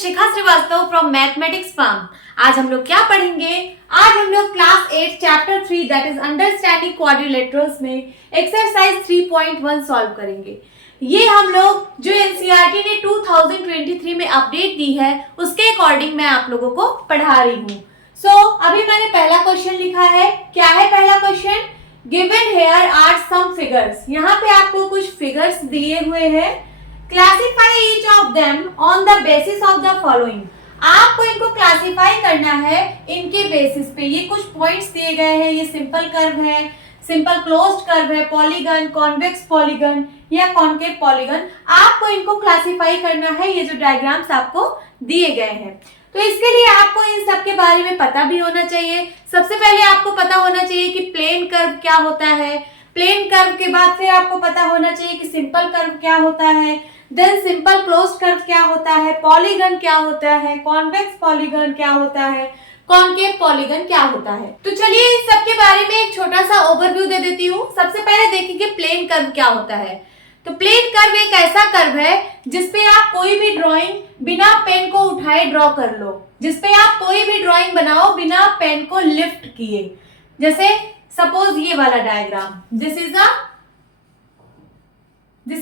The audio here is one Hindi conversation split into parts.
Shikha Srivastava from mathematics firm. आज हम लोग क्या पढ़ेंगे? आज हम लोग class 8 chapter 3 that is understanding quadrilaterals में एक्सरसाइज 3.1 सॉल्व करेंगे। ये हम लोग जो एनसीईआरटी ने 2023 में अपडेट दी है उसके अकॉर्डिंग मैं आप लोगों को पढ़ा रही हूँ। अभी मैंने पहला क्वेश्चन लिखा है। क्या है पहला question? Given here are some figures. यहाँ पे आपको कुछ फिगर्स दिए हुए हैं। Classify each of them on the basis of the following. आपको इनको क्लासिफाई करना है इनके बेसिस पे। ये कुछ पॉइंट्स दिए गए हैं। ये सिंपल कर्व है, सिंपल क्लोज्ड कर्व है, पॉलीगन, कॉन्वेक्स पॉलीगन या कॉनकेव पॉलीगन। आपको इनको क्लासिफाई करना है। ये जो डायग्राम्स आपको दिए गए हैं, तो इसके लिए आपको इन सब के बारे में पता भी होना चाहिए। सबसे पहले आपको पता होना चाहिए कि प्लेन कर्व क्या होता है। प्लेन कर्व के बाद फिर आपको पता होना चाहिए कि सिंपल कर्व क्या होता है, देन सिंपल क्लोज्ड कर्व क्या होता है, पॉलीगन क्या होता है, कॉन्वेक्स पॉलीगन क्या होता है, कॉनकेव पॉलीगन क्या होता है। तो चलिए इन सब के बारे में एक छोटा सा ओवरव्यू दे देती हूँ। सबसे पहले देखेंगे प्लेन कर्व क्या होता है। तो प्लेन कर्व एक ऐसा कर्व है जिसपे आप कोई भी ड्राइंग बिना पेन को उठाए ड्रॉ कर लो। जिसपे आप कोई भी ड्राइंग बनाओ बिना पेन को लिफ्ट किए। जैसे सपोज ये वाला diagram, this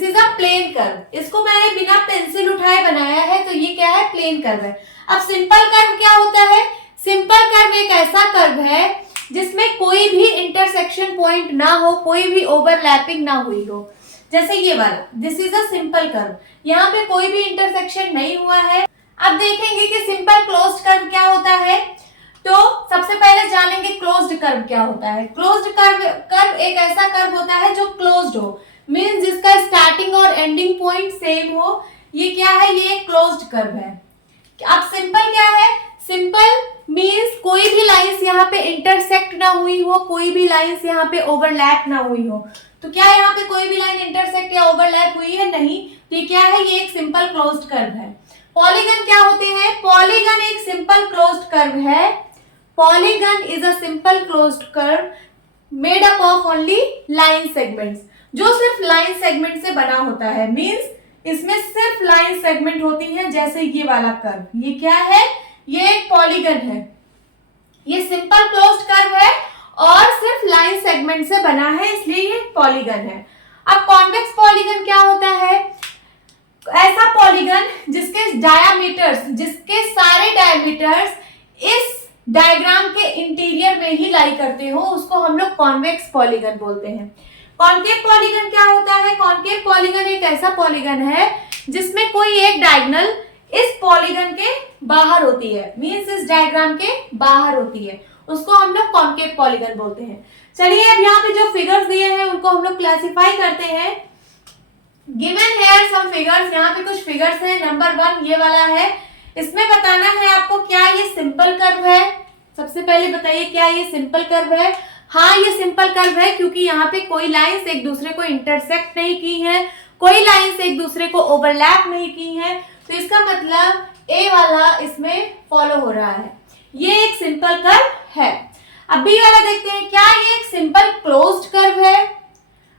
is a plane curve. इसको मैंने बिना पेंसिल उठाए बनाया है, तो ये क्या है? प्लेन कर्व है। अब सिंपल कर्व क्या होता है? सिंपल कर्व एक ऐसा कर्व है जिसमें कोई भी इंटरसेक्शन पॉइंट ना हो, कोई भी ओवरलैपिंग ना हुई हो। जैसे ये वाला, this is a simple curve. यहाँ पे कोई भी इंटरसेक्शन नहीं हुआ है। अब देखेंगे कि सिंपल क्लोज्ड कर्व क्या होता है। तो सबसे पहले जानेंगे क्लोज्ड कर्व क्या होता है। क्लोज्ड कर्व एक ऐसा कर्व होता है जो क्लोज्ड हो, मींस जिसका स्टार्टिंग और एंडिंग पॉइंट सेम हो। ये क्या है? ये एक क्लोज्ड कर्व है। अब सिंपल क्या है? सिंपल मींस कोई भी लाइंस यहाँ पे इंटरसेक्ट ना हुई हो, कोई भी लाइंस यहाँ पे ओवरलैप ना हुई हो। तो क्या यहाँ पे कोई भी लाइन इंटरसेक्ट या ओवरलैप हुई है? नहीं। ये क्या है? ये एक सिंपल क्लोज्ड कर्व है। पॉलीगन क्या होते हैं? पॉलीगन एक सिंपल क्लोज्ड कर्व है। Polygon is a simple closed curve made up of only line segments, जो सिर्फ लाइन सेगमेंट से बना होता है। मींस इसमें सिर्फ लाइन सेगमेंट होती है। जैसे ये वाला कर्व, ये क्या है? ये एक पॉलीगन है। ये सिंपल क्लोज्ड कर्व है और सिर्फ लाइन सेगमेंट से बना है, इसलिए ये पॉलीगन है। अब कॉन्वेक्स पॉलीगन क्या होता है? ऐसा पॉलीगन जिसके सारे डायमीटर्स इस डायग्राम के इंटीरियर में ही लाई करते हो, उसको हम लोग कॉन्वेक्स पॉलीगन बोलते हैं। कॉनकेव पॉलीगन क्या होता है? कॉनकेव पॉलीगन एक ऐसा पॉलीगन है जिसमें कोई एक डायगोनल इस पॉलीगन के बाहर होती है, मींस इस डायग्राम के बाहर होती है, उसको हम लोग कॉनकेव पॉलीगन बोलते हैं। चलिए अब यहाँ पे जो फिगर्स दिए हैं उनको हम लोग क्लासिफाई करते हैं। Given here some figures. यहाँ पे कुछ फिगर्स हैं। नंबर 1 ये वाला है। इसमें बताना है आपको क्या ये सिंपल कर्व है। सबसे पहले बताइए क्या ये सिंपल कर्व है? हाँ, ये सिंपल कर्व है क्योंकि यहाँ पे कोई लाइंस एक दूसरे को इंटरसेक्ट नहीं की है, कोई लाइंस एक दूसरे को ओवरलैप नहीं की है। तो इसका मतलब ए वाला इसमें फॉलो हो रहा है। ये एक सिंपल कर्व है। अब बी वाला देखते हैं। क्या ये एक सिंपल क्लोज्ड कर्व है?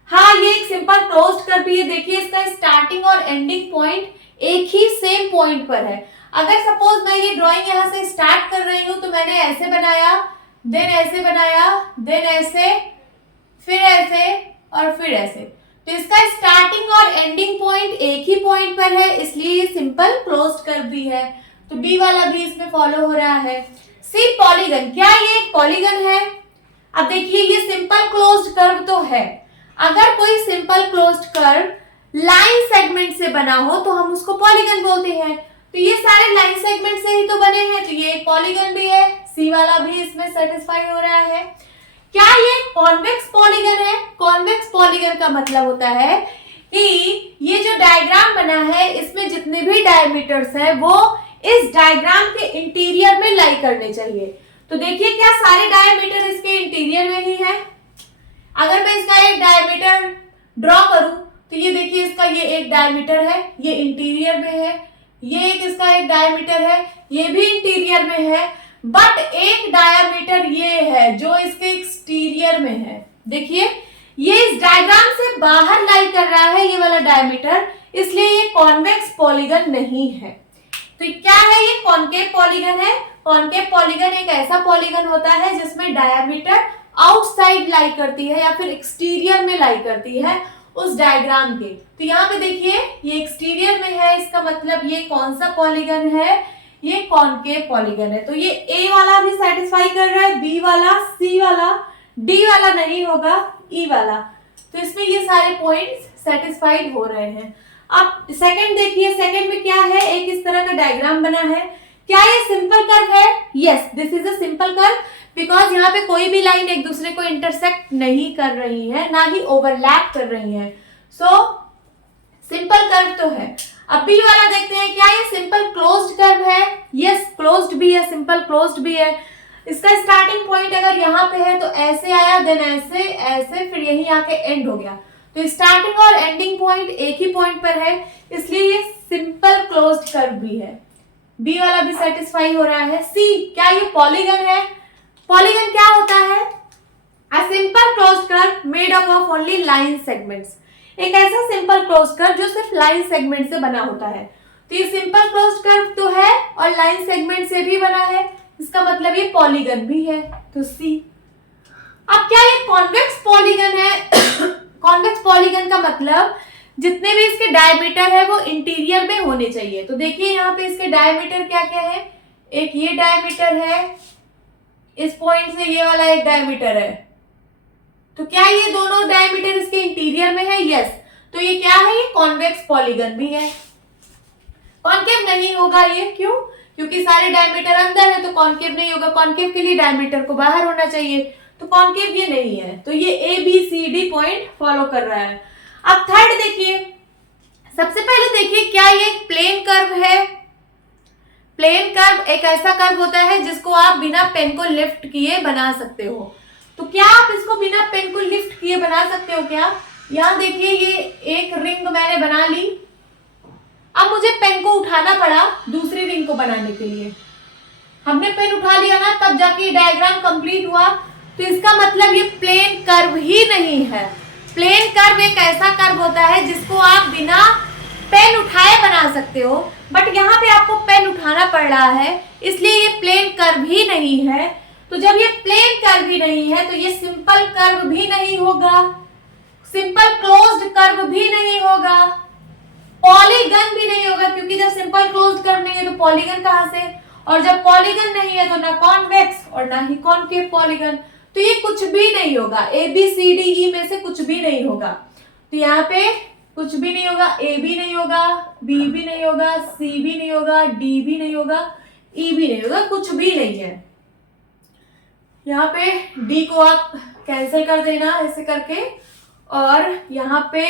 हाँ, ये एक सिंपल क्लोज्ड कर्व भी है। देखिए इसका स्टार्टिंग और एंडिंग पॉइंट एक ही सेम पॉइंट पर है। अगर सपोज मैं ये ड्राइंग यहाँ से स्टार्ट कर रही हूँ तो मैंने ऐसे बनाया, देन ऐसे बनाया, देन ऐसे, फिर ऐसे और फिर ऐसे, तो इसका स्टार्टिंग और एंडिंग पॉइंट एक ही पॉइंट पर है, इसलिए ये सिंपल क्लोज्ड कर्व भी है। तो बी वाला भी इसमें फॉलो हो रहा है। सी पॉलीगन। क्या ये एक पॉलीगन है? अब देखिए ये सिंपल क्लोज्ड कर्व तो है। अगर कोई simple closed curve line segment से बना हो तो हम उसको पॉलीगन बोलते हैं। तो ये सारे लाइन सेगमेंट से ही तो बने हैं, तो ये एक पॉलीगन भी है। सी वाला भी इसमें सेटिस्फाई हो रहा है। क्या ये कॉन्वेक्स पॉलीगन है? कॉन्वेक्स पॉलीगन का मतलब होता है कि ये जो डायग्राम बना है इसमें जितने भी डायमीटर्स है वो इस डायग्राम के इंटीरियर में लाई करने चाहिए। तो देखिए क्या सारे डायमीटर इसके इंटीरियर में ही है? अगर मैं इसका एक डायमीटर ड्रॉ करूं तो ये देखिए इसका ये एक डायमीटर है, ये इंटीरियर में है। ये एक इसका एक डायमीटर है, ये भी इंटीरियर में है। बट एक डायमीटर ये है जो इसके एक्सटीरियर में है। देखिए ये इस डायग्राम से बाहर लाई कर रहा है ये वाला डायमीटर, इसलिए ये कॉन्वेक्स पॉलीगन नहीं है। तो क्या है ये? कॉनकेव पॉलीगन है। कॉनकेव पॉलीगन एक ऐसा पॉलीगन होता है जिसमें डायमीटर आउटसाइड लाई करती है या फिर एक्सटीरियर में लाई करती है उस डायग्राम के। तो यहाँ पे देखिए ये एक्सटीरियर में है, इसका मतलब ये कौन सा पॉलीगन है? ये कॉनकेव पॉलीगन है। तो ये ए वाला भी सेटिस्फाई कर रहा है, बी वाला, सी वाला, डी वाला नहीं होगा, ई वाला। तो इसमें ये सारे पॉइंट्स सेटिस्फाइड हो रहे हैं। अब सेकंड देखिए, सेकंड में क्या है? एक इस तरह का डायग्राम बना है। क्या ये सिंपल कर्व है? Yes, this is a simple curve because यहाँ पे कोई भी लाइन एक दूसरे को इंटरसेक्ट नहीं कर रही है, ना ही ओवरलैप कर रही है। सो सिंपल कर्व तो है। अब बी वाला देखते हैं, क्या ये सिंपल क्लोज्ड कर्व है? यस, क्लोज्ड भी है, सिंपल क्लोज्ड भी है। इसका स्टार्टिंग पॉइंट अगर यहाँ पे है तो ऐसे आया, देन ऐसे ऐसे, फिर यही आके एंड हो गया। तो स्टार्टिंग और एंडिंग पॉइंट एक ही पॉइंट पर है, इसलिए ये सिंपल क्लोज्ड कर्व भी है। बी वाला भी सेटिस्फाई हो रहा है। सी, क्या ये पॉलीगन है? पॉलीगन क्या होता है? A simple closed curve made up of only line segments. एक ऐसा सिंपल क्लोज्ड कर्व जो सिर्फ लाइन सेगमेंट से बना होता है। तो ये सिंपल क्लोज्ड कर्व तो है और लाइन सेगमेंट से भी बना है, इसका मतलब ये पॉलीगन भी है। तो सी। अब क्या ये कॉन्वेक्स पॉलीगन है? कॉन्वेक्स पॉलीगन का मतलब जितने भी इसके डायमीटर है वो इंटीरियर में होने चाहिए। तो देखिए यहाँ पे इसके डायमीटर क्या क्या है? एक ये डायमीटर है, इस पॉइंट से ये वाला एक डायमीटर है। तो क्या ये दोनों डायमीटर इसके इंटीरियर में है? यस। तो ये क्या है? ये कॉन्वेक्स पॉलीगन भी है। कॉनकेव नहीं होगा ये, क्यों? क्योंकि सारे डायमीटर अंदर है तो कॉनकेव नहीं होगा। कॉनकेव के लिए डायमीटर को बाहर होना चाहिए, तो कॉनकेव ये नहीं है। तो ये A B C D point follow कर रहा है। अब थर्ड देखिए, सबसे पहले देखिए क्या ये प्लेन कर्व है? प्लेन कर्व एक ऐसा कर्व होता है जिसको आप बिना पेन को लिफ्ट किए बना सकते हो। तो क्या आप इसको बिना पेन को लिफ्ट किए बना सकते हो क्या? यहाँ देखिए ये एक रिंग मैंने बना ली, अब मुझे पेन को उठाना पड़ा दूसरी रिंग को बनाने के लिए। हमने पेन उठा लिया ना, तब जाके ये डायग्राम कंप्लीट हुआ। तो इसका मतलब ये प्लेन कर्व ही नहीं है। प्लेन कर्व एक ऐसा कर्व होता है जिसको आप बिना पेन उठाए बना सकते हो, बट यहाँ पे आपको पेन उठाना पड़ रहा है, इसलिए ये प्लेन कर्व ही नहीं है। तो जब ये प्लेन कर्व भी नहीं है तो ये सिंपल कर्व भी नहीं होगा, सिंपल क्लोज्ड कर्व भी नहीं होगा, पॉलीगन भी नहीं होगा, क्योंकि जब सिंपल क्लोज्ड कर्व नहीं है तो पॉलीगन कहां से? और जब पॉलीगन नहीं है तो ना कॉन्वेक्स और ना ही कॉनकेव पॉलीगन। तो ये कुछ भी नहीं होगा, ए बी सी डी ई में से कुछ भी नहीं होगा। तो यहाँ पे कुछ भी नहीं होगा, ए भी नहीं होगा, बी भी नहीं होगा, सी भी नहीं होगा, डी भी नहीं होगा, ई भी नहीं होगा, कुछ भी नहीं है। यहाँ पे डी को आप कैंसिल कर देना ऐसे करके, और यहाँ पे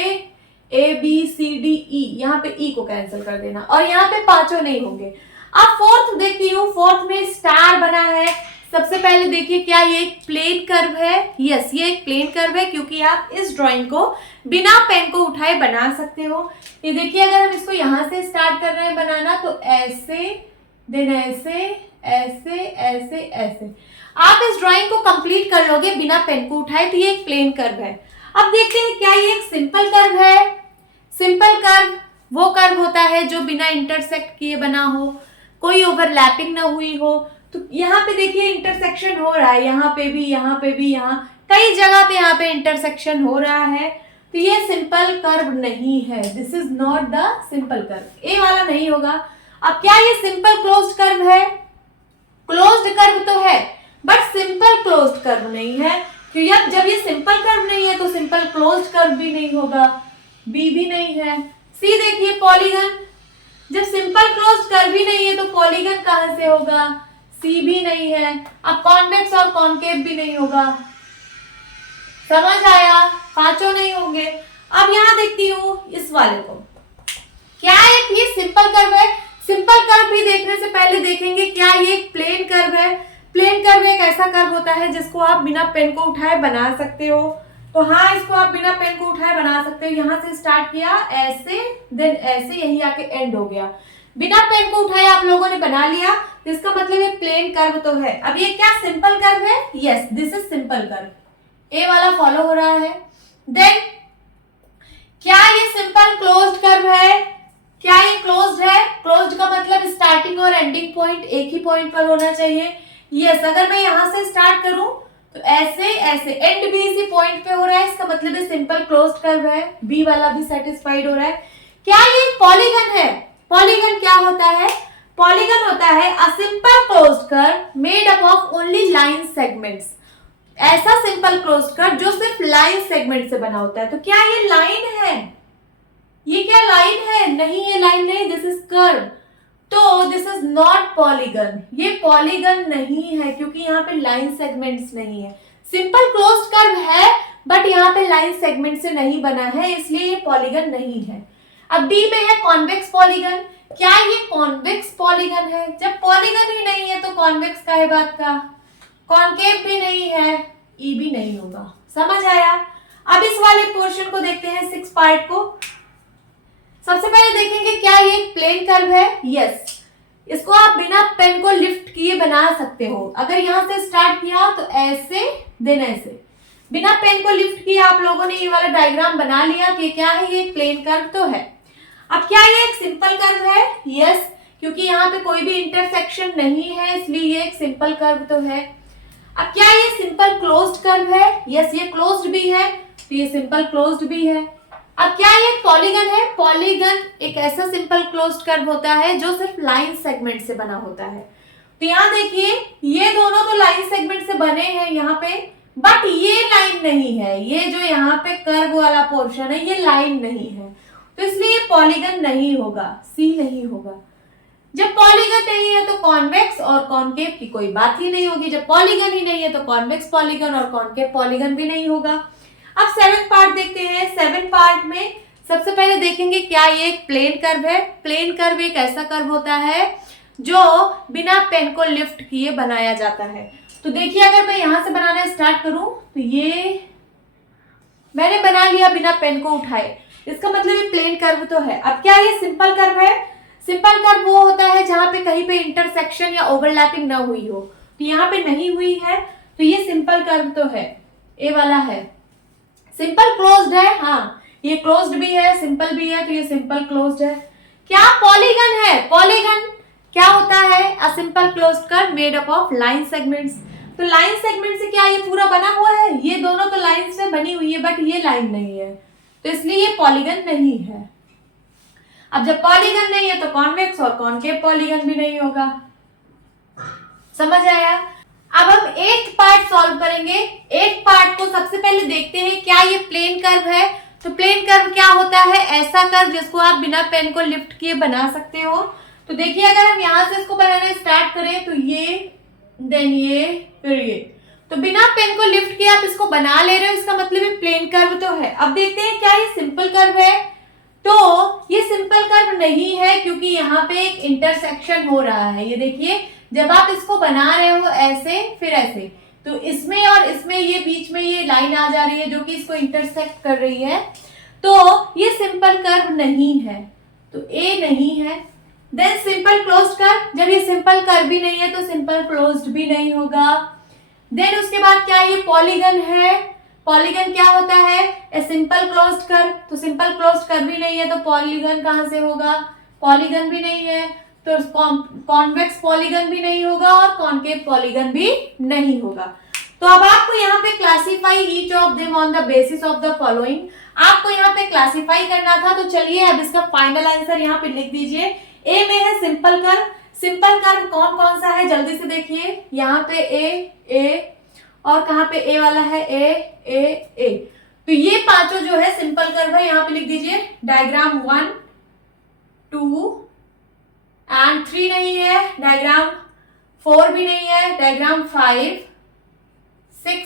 ए बी सी डी ई, यहाँ पे ई को कैंसिल कर देना, और यहाँ पे पांचों नहीं होंगे। अब फोर्थ देखती हूँ, फोर्थ में स्टार बना है। सबसे पहले देखिए क्या ये एक प्लेन कर्व है? यस, ये एक प्लेन कर्व है, क्योंकि आप इस ड्राइंग को बिना पेन को उठाए बना सकते हो। ये देखिए अगर हम इसको यहाँ से स्टार्ट कर रहे हैं बनाना, तो ऐसे, देन ऐसे, ऐसे, ऐसे, ऐसे आप इस ड्राइंग को कंप्लीट कर लोगे बिना पेन को उठाए। तो ये एक प्लेन कर्व है। अब देखते हैं क्या ये एक सिंपल कर्व है? सिंपल कर्व वो कर्व होता है जो बिना इंटरसेक्ट किए बना हो, कोई ओवरलैपिंग ना हुई हो। तो यहाँ पे देखिए इंटरसेक्शन हो रहा है, यहाँ पे भी, यहाँ पे भी, यहाँ कई जगह पे यहाँ पे इंटरसेक्शन हो रहा है। तो ये सिंपल कर्व नहीं है, this is not the simple curve, A वाला नहीं होगा। अब क्या ये सिंपल क्लोज्ड कर्व है? क्लोज्ड कर्व तो है बट सिंपल क्लोज्ड कर्व नहीं है, क्योंकि अब जब ये सिंपल कर्व नहीं है तो सिंपल क्लोज्ड कर्व भी नहीं होगा, बी भी नहीं है। सी देखिए पॉलीगन, जब सिंपल क्लोज्ड कर्व भी नहीं है तो पॉलीगन कहां से होगा? सी भी नहीं है। अब कॉन्वेक्स और कॉनकेव भी नहीं होगा। समझ आया? पांचों नहीं होंगे। अब यहां देखती हूं इस वाले को, क्या एक ये सिंपल कर्व है? सिंपल कर्व भी देखने से पहले देखेंगे क्या ये एक प्लेन कर्व है? प्लेन कर्व एक ऐसा कर्व होता है जिसको आप बिना पेन को उठाए बना सकते हो। तो हाँ, इसको आप बिना पेन को उठाए बना सकते हो। यहाँ से स्टार्ट किया ऐसे, देन ऐसे, यही आके एंड हो गया। बिना पेन को उठाए आप लोगों ने बना लिया, इसका मतलब ये प्लेन कर्व तो है। अब ये क्या सिंपल कर्व है? Yes, this is simple curve. A वाला फॉलो हो रहा है। देन क्या ये सिंपल क्लोज्ड कर्व है? क्या ये क्लोज्ड है? क्लोज्ड का मतलब स्टार्टिंग एंडिंग पॉइंट एक ही पॉइंट पर होना चाहिए। यस, अगर मैं यहाँ से स्टार्ट करूं तो ऐसे ऐसे एंड भी इसी पॉइंट पे हो रहा है, इसका मतलब है सिंपल क्लोज्ड कर्व है, बी वाला भी सेटिस्फाइड हो रहा है। क्या ये पॉलीगन है? पॉलीगन क्या होता है? पॉलीगन होता है a simple closed curve made up of only line segments. ऐसा सिंपल क्लोज्ड कर्व जो सिर्फ लाइन सेगमेंट से बना होता है। तो क्या ये लाइन है? ये क्या लाइन है? नहीं, ये लाइन नहीं, दिस इज कर्व। तो दिस इज नॉट पॉलीगन, ये पॉलीगन नहीं है क्योंकि यहाँ पे लाइन सेगमेंट्स नहीं है। सिंपल क्लोज्ड कर्व है बट यहाँ पे लाइन सेगमेंट से नहीं बना है, इसलिए ये पॉलीगन नहीं है। अब डी में है कॉन्वेक्स पॉलीगन। क्या ये कॉन्वेक्स पॉलीगन है? जब पॉलीगन ही नहीं है तो कॉन्वेक्स का है बात का। कॉन्केव भी नहीं है, ई भी नहीं होगा। समझ आया? अब इस वाले पोर्शन को देखते हैं, 6 पार्ट को। सबसे पहले देखेंगे क्या ये एक प्लेन कर्व है? यस, इसको आप बिना पेन को लिफ्ट किए बना सकते हो। अगर यहां से स्टार्ट किया तो ऐसे, देन ऐसे, बिना पेन को लिफ्ट किए आप लोगों ने ये वाला डायग्राम बना लिया कि क्या है, ये प्लेन कर्व तो है। अब क्या ये एक सिंपल कर्व है? यस, क्योंकि यहाँ पे कोई भी इंटरसेक्शन नहीं है इसलिए ये एक सिंपल कर्व तो है। अब क्या ये सिंपल क्लोज्ड कर्व है? यस, ये क्लोज्ड भी है तो ये सिंपल क्लोज्ड भी है। अब क्या ये पॉलीगन है? पॉलीगन एक ऐसा सिंपल क्लोज्ड कर्व होता है जो सिर्फ लाइन सेगमेंट से बना होता है। तो यहाँ देखिए, ये दोनों तो लाइन सेगमेंट से बने हैं यहाँ पे, बट ये लाइन नहीं है। ये जो यहाँ पे कर्व वाला पोर्शन है ये लाइन नहीं है, तो इसलिए ये पॉलीगन नहीं होगा, सी नहीं होगा। जब पॉलीगन नहीं है तो कॉन्वेक्स और कॉन्केव की कोई बात ही नहीं होगी। जब पॉलीगन ही नहीं है तो कॉन्वेक्स पॉलीगन और कॉन्केव पॉलीगन भी नहीं होगा। अब 7 पार्ट देखते हैं। 7 पार्ट में सबसे पहले देखेंगे क्या ये एक प्लेन कर्व है। प्लेन कर्व एक ऐसा कर्व होता है जो बिना पेन को लिफ्ट किए बनाया जाता है। तो देखिए, अगर मैं यहां से बनाना स्टार्ट करूं तो ये मैंने बना लिया बिना पेन को उठाए, इसका मतलब ये प्लेन कर्व तो है। अब क्या ये सिंपल कर्व है? सिंपल कर्व वो होता है जहां पे कहीं पे इंटरसेक्शन या ओवरलैपिंग ना हुई हो। तो यहाँ पे नहीं हुई है तो ये सिंपल कर्व तो है, ए वाला है। सिंपल क्लोज्ड है, हाँ ये क्लोज्ड भी है, सिंपल भी है, तो ये सिंपल क्लोज्ड है। क्या पॉलीगन है? पॉलीगन क्या होता है? A simple closed curve made up of line segments. तो लाइन सेगमेंट से क्या ये पूरा बना हुआ है? ये दोनों तो लाइन से बनी हुई है बट ये लाइन नहीं है, तो इसलिए ये पॉलीगन नहीं है। अब जब पॉलीगन नहीं है तो कॉन्वेक्स और कॉन्केव पॉलीगन भी नहीं होगा। समझ आया? अब हम 8th पार्ट सॉल्व करेंगे। 8th पार्ट को सबसे पहले देखते हैं क्या ये प्लेन कर्व है। तो प्लेन कर्व क्या होता है? ऐसा कर्व जिसको आप बिना पेन को लिफ्ट किए बना सकते हो। तो देखिए, अगर हम यहाँ से इसको बनाना स्टार्ट करें तो ये, देन ये, फिर ये, तो बिना पेन को लिफ्ट किए आप इसको बना ले रहे हो, इसका मतलब ये प्लेन कर्व तो है। अब देखते हैं क्या ये सिंपल कर्व है। तो ये सिंपल कर्व नहीं है क्योंकि यहाँ पे एक इंटरसेक्शन हो रहा है। ये देखिए, जब आप इसको बना रहे हो ऐसे फिर ऐसे, तो इसमें और इसमें ये बीच में ये लाइन आ जा रही है जो कि इसको इंटरसेक्ट कर रही है, तो ये सिंपल कर्व नहीं है, तो ए नहीं है। देन सिंपल क्लोज्ड कर्व, जब ये सिंपल कर्व भी नहीं है तो सिंपल क्लोज्ड भी नहीं होगा। देन उसके बाद क्या ये पॉलीगन है? पॉलीगन क्या होता है? ए सिंपल क्लोज्ड कर्व, तो सिंपल क्लोज्ड कर्व भी नहीं है तो पॉलीगन कहां से होगा? पॉलीगन भी नहीं है तो कॉन्वेक्स पॉलीगन भी नहीं होगा और कॉन्केव पॉलीगन भी नहीं होगा। तो अब आपको यहाँ पे classify each of them on the basis of the following, आपको यहाँ पे क्लासिफाई करना था। तो चलिए अब इसका फाइनल आंसर यहाँ पे लिख दीजिए। ए में है सिंपल कर्व। सिंपल कर्व कौन कौन सा है जल्दी से देखिए, यहाँ पे ए और कहाँ पे ए वाला है, ए। तो ये पांचों जो है सिंपल कर्व है, यहाँ पे लिख दीजिए। डायग्राम 1, 2 एंड 3 नहीं है, डायग्राम 4 भी नहीं है, डायग्राम 5, 6,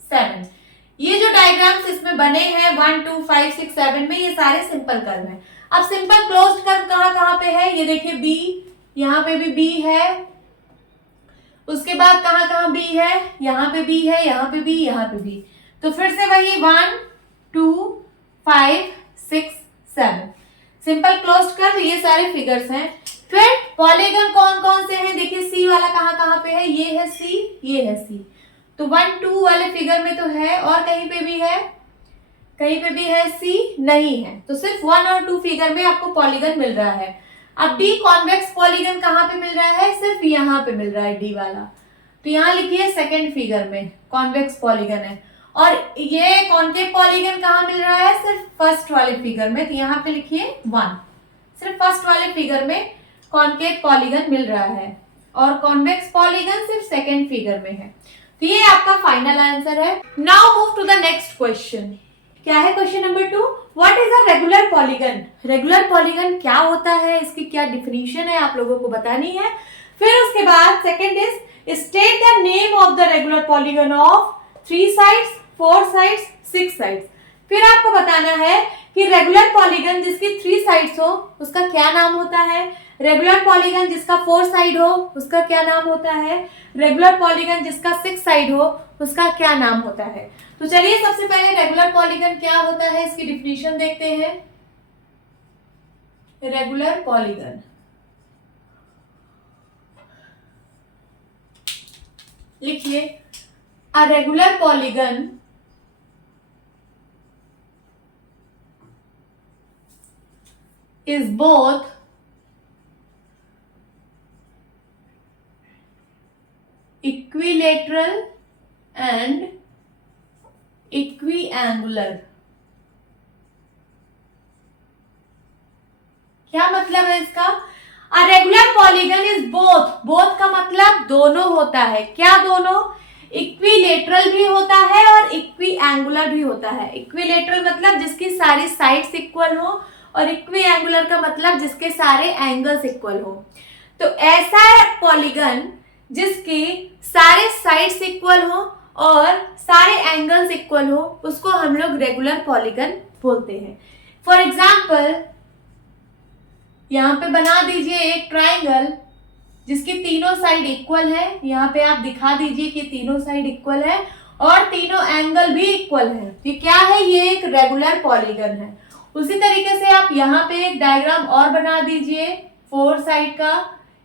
7, ये जो डायग्राम्स इसमें बने हैं 1, 2, 5, 6, 7 में, ये सारे सिंपल कर्व हैं। अब सिंपल क्लोज्ड कर्व कहाँ पे है? ये देखिए बी, यहाँ पे भी बी है, उसके बाद कहाँ बी है? यहाँ पे बी है, यहाँ पे बी, यहाँ पे बी। तो फिर से वही 1, 2, 5, 6, 7 सिंपल क्लोज्ड कर्व, ये सारे फिगर्स हैं। फिर पॉलीगन कौन कौन से हैं? देखिए सी वाला कहाँ पे है? ये है सी, ये है सी। तो 1, 2 वाले फिगर में तो है, और कहीं पे भी है? कहीं पे भी है सी? नहीं है। तो सिर्फ 1 और 2 फिगर में आपको पॉलीगन मिल रहा है। अब डी कॉन्वेक्स पॉलीगन कहाँ पे मिल रहा है, सिर्फ यहाँ पे मिल रहा है डी वाला, तो यहाँ लिखिए सेकेंड फिगर में कॉन्वेक्स पॉलीगन है। और ये कॉन्केव पॉलीगन कहाँ मिल रहा है, सिर्फ फर्स्ट वाले फिगर में, तो यहाँ पे लिखिए 1, सिर्फ फर्स्ट वाले फिगर में कॉन्केव पॉलीगन मिल रहा है और कॉन्वेक्स पॉलीगन सिर्फ सेकेंड फिगर में है। तो ये आपका फाइनल आंसर है। Now move to the next question. क्या है question number 2, what is a regular polygon. Regular polygon क्या होता है, इसकी क्या डिफिनीशन है, आप लोगों को बतानी है। फिर उसके बाद second is state the name of the regular polygon of 3 sides, 4 sides, 6 sides. फिर आपको बताना है कि रेगुलर पॉलीगन जिसकी 3 साइड्स हो उसका क्या नाम होता है, रेगुलर पॉलीगन जिसका 4 साइड हो उसका क्या नाम होता है, रेगुलर पॉलीगन जिसका 6 साइड हो उसका क्या नाम होता है। तो चलिए सबसे पहले रेगुलर पॉलीगन क्या होता है इसकी डिफिनीशन देखते हैं। रेगुलर पॉलीगन, लिखिए अ regular polygon is both equilateral and equiangular। क्या मतलब है इसका, अ regular polygon is both, both का मतलब दोनों होता है, क्या दोनों, इक्विलेटरल भी होता है और इक्विएंगुलर भी होता है। इक्विलेटरल मतलब जिसकी सारी साइड्स इक्वल हो और इक्विएंगुलर का मतलब जिसके सारे एंगल्स इक्वल हो। तो ऐसा पॉलीगन जिसके सारे साइड्स इक्वल हो और सारे एंगल्स इक्वल हो उसको हम लोग रेगुलर पॉलीगन बोलते हैं। फॉर एग्जाम्पल यहाँ पे बना दीजिए एक ट्राइंगल जिसकी तीनों साइड इक्वल है, यहाँ पे आप दिखा दीजिए कि तीनों साइड इक्वल है और तीनों एंगल भी इक्वल है, तो क्या है, ये एक रेगुलर पॉलीगन है। उसी तरीके से आप यहाँ पे एक डायग्राम और बना दीजिए 4 साइड का,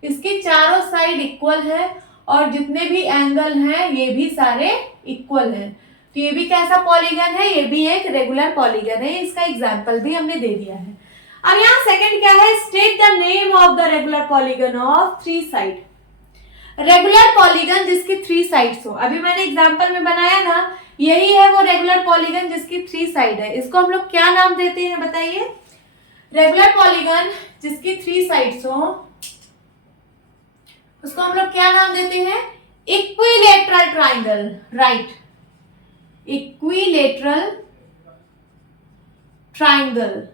इसकी चारों साइड इक्वल है और जितने भी एंगल हैं ये भी सारे इक्वल हैं, तो ये भी कैसा पॉलीगन है, ये भी एक रेगुलर पॉलीगन है। इसका एग्जांपल भी हमने दे दिया है। अब यहाँ सेकंड क्या है, state the name of the regular polygon of 3 side. Regular polygon जिसकी 3 साइड्स हो, अभी मैंने एग्जांपल में बनाया ना, यही है वो रेगुलर पॉलीगन जिसकी 3 साइड है। इसको हम लोग क्या नाम देते हैं बताइए, रेगुलर पॉलीगन जिसकी 3 साइड्स हो उसको हम लोग क्या नाम देते हैं, equilateral triangle, right, equilateral triangle.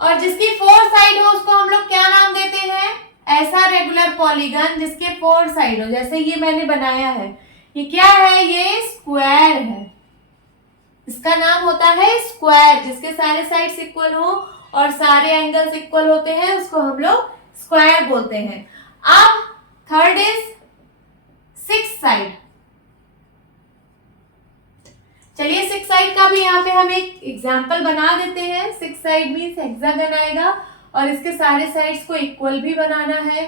और जिसकी 4 साइड हो उसको हम लोग क्या नाम देते हैं, ऐसा रेगुलर पॉलीगन जिसके 4 साइड हो, जैसे ये मैंने बनाया है, ये क्या है, ये स्क्वायर है, इसका नाम होता है स्क्वायर। जिसके सारे साइड्स इक्वल हो और सारे एंगल्स इक्वल होते हैं उसको हम लोग स्क्वायर बोलते हैं। अब थर्ड इज 6 साइड। चलिए 6 साइड का भी यहाँ पे हम एक एग्जाम्पल बना देते हैं। 6 साइड मीन्स हेक्सागन आएगा और इसके सारे साइड्स को इक्वल भी बनाना है,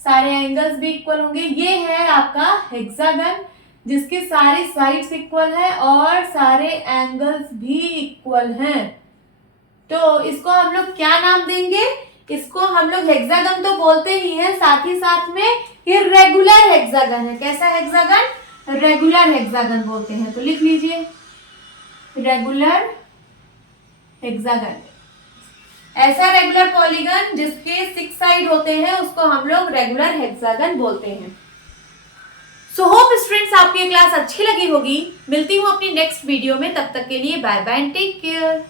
सारे एंगल्स भी इक्वल होंगे। ये है आपका हेक्सागन जिसके सारे साइड्स इक्वल है और सारे एंगल्स भी इक्वल हैं। तो इसको हम लोग क्या नाम देंगे, इसको हम लोग हेक्सागन तो बोलते ही हैं, साथ ही साथ में ये रेगुलर हेक्सागन है। कैसा हेक्सागन, रेगुलर हेक्सागन बोलते हैं। तो लिख लीजिए रेगुलर हेक्सागन, ऐसा रेगुलर पॉलीगन जिसके 6 साइड होते हैं उसको हम लोग रेगुलर हेक्सागन बोलते हैं। सो होप स्टूडेंट्स आपकी क्लास अच्छी लगी होगी। मिलती हूँ अपनी नेक्स्ट वीडियो में, तब तक के लिए bye bye and take care.